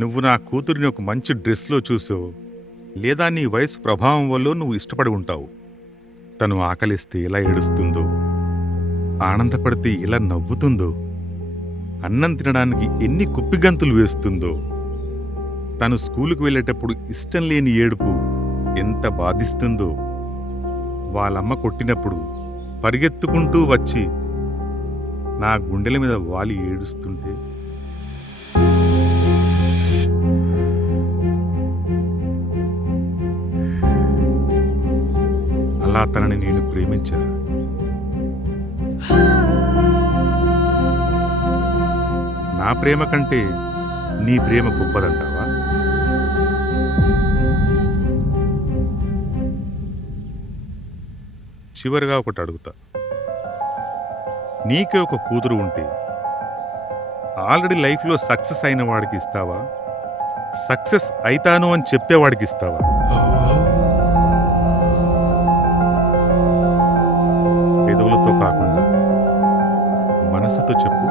నువ్వు నా కూతురిని ఒక మంచి డ్రెస్లో చూసో, లేదా నీ వయసు ప్రభావం వల్ల నువ్వు ఇష్టపడి ఉంటావు. తను ఆకలిస్తే ఎలా ఏడుస్తుందో, ఆనందపడితే ఎలా నవ్వుతుందో, అన్నం తినడానికి ఎన్ని కుప్పిగంతులు వేస్తుందో, తను స్కూలుకు వెళ్ళేటప్పుడు ఇష్టం లేని ఏడుపు ఎంత బాధిస్తుందో, వాళ్ళమ్మ కొట్టినప్పుడు పరిగెత్తుకుంటూ వచ్చి నా గుండెల మీద వాలి ఏడుస్తుంటే, అలా తనని నేను ప్రేమించా. నా ప్రేమ కంటే నీ ప్రేమ గొప్పదంటావా? చివరిగా ఒకటి అడుగుతా. నీకే ఒక కూతురు ఉంటే ఆల్రెడీ లైఫ్లో సక్సెస్ అయిన వాడికి ఇస్తావా, సక్సెస్ అయితాను అని చెప్పేవాడికి ఇస్తావా? పెదవులతో కాకుండా మనసుతో చెప్పు.